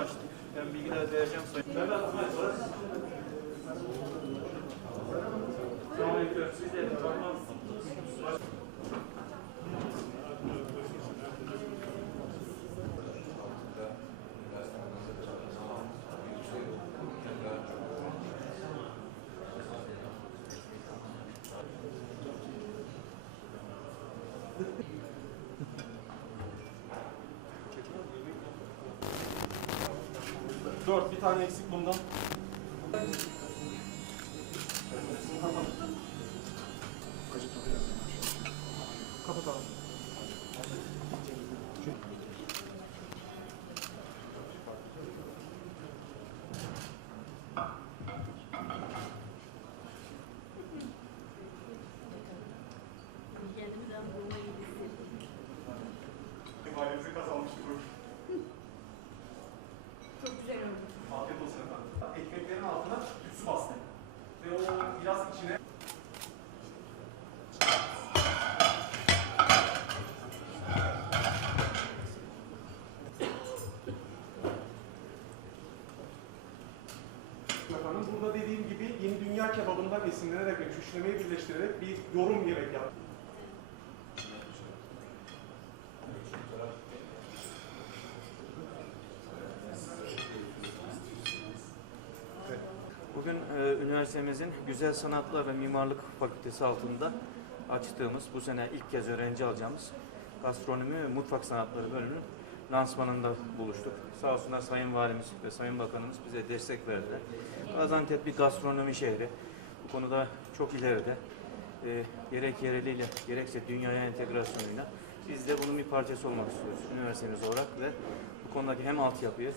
diagnósticos, a migra. Bir tane eksik bundan. Kapat abi. Kendimi daha bulma gibi hissettim. Valimizi kazanmıştık. Burada dediğim gibi yeni dünya kebabından esinlenerek ve küşlemeyi birleştirerek bir yorum yemek yaptık. Bugün e, üniversitemizin Güzel Sanatlar ve Mimarlık Fakültesi altında açtığımız, bu sene ilk kez öğrenci alacağımız Gastronomi ve Mutfak Sanatları bölümünün lansmanında buluştuk. Sağ olsunlar Sayın Valimiz ve Sayın Bakanımız bize destek verdiler. Gaziantep bir gastronomi şehri. Bu konuda çok ileride. E, gerek yereliyle, gerekse dünyaya entegrasyonuyla biz de bunun bir parçası olmak istiyoruz üniversitemiz olarak ve bu konudaki hem altyapıyı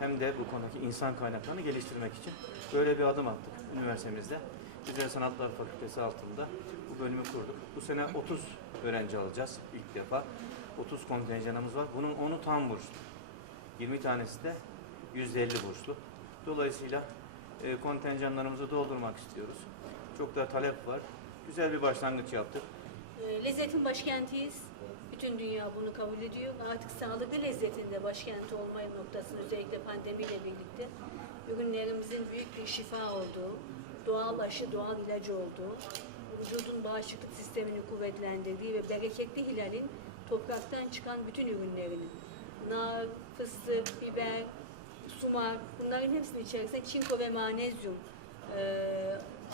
hem de bu konudaki insan kaynaklarını geliştirmek için böyle bir adım attık üniversitemizde. Güzel Sanatlar Fakültesi altında bu bölümü kurduk. Bu sene 30 öğrenci alacağız ilk defa. 30 kontenjanımız var. Bunun 10'u tam burslu. 20 tanesi de %50 burslu. Dolayısıyla e, kontenjanlarımızı doldurmak istiyoruz. Çok da talep var. Güzel bir başlangıç yaptık. Ee, Lezzetin başkentiyiz. Bütün dünya bunu kabul ediyor. Artık sağlıklı lezzetin de başkenti olma noktasında özellikle pandemiyle birlikte ürünlerimizin büyük bir şifa olduğu, doğal aşı, doğal ilacı olduğu, vücudun bağışıklık sistemini kuvvetlendirdiği ve bereketli hilalin topraktan çıkan bütün ürünlerinin nar, fıstık, biber, sumak bunların hepsinin içerisinde çinko ve magnezyum e,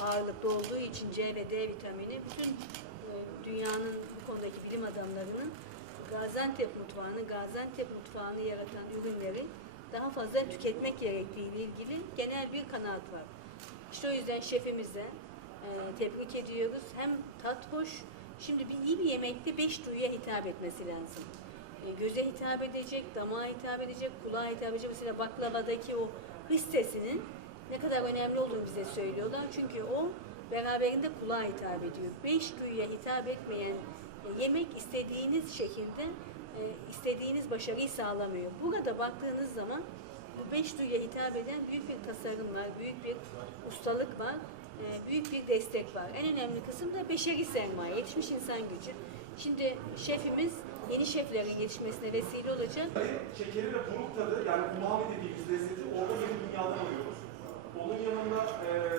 ağırlıklı olduğu için C ve D vitamini bütün e, dünyanın bu konudaki bilim adamlarının Gaziantep mutfağını, Gaziantep mutfağını yaratan ürünleri daha fazla tüketmek gerektiği ile ilgili genel bir kanaat var. İşte o yüzden şefimize e, tebrik ediyoruz. Hem tat hoş, şimdi bir iyi bir yemekte beş duyuya hitap etmesi lazım. E, göze hitap edecek, damağa hitap edecek, kulağa hitap edecek. Mesela baklavadaki o his sesinin ne kadar önemli olduğunu bize söylüyorlar. Çünkü o beraberinde kulağa hitap ediyor. Beş duyuya hitap etmeyen e, yemek istediğiniz şekilde e, istediğiniz başarıyı sağlamıyor. Burada baktığınız zaman bu beş duyuya hitap eden büyük bir tasarım var, büyük bir ustalık var, büyük bir destek var. En önemli kısım da beşeri sermaye, yetişmiş insan gücü. Şimdi şefimiz yeni şeflerin yetişmesine vesile olacak. Şekeri ve buruk tadı yani umami dediğimiz lezzeti orada yeni dünyadan alıyoruz. Onun yanında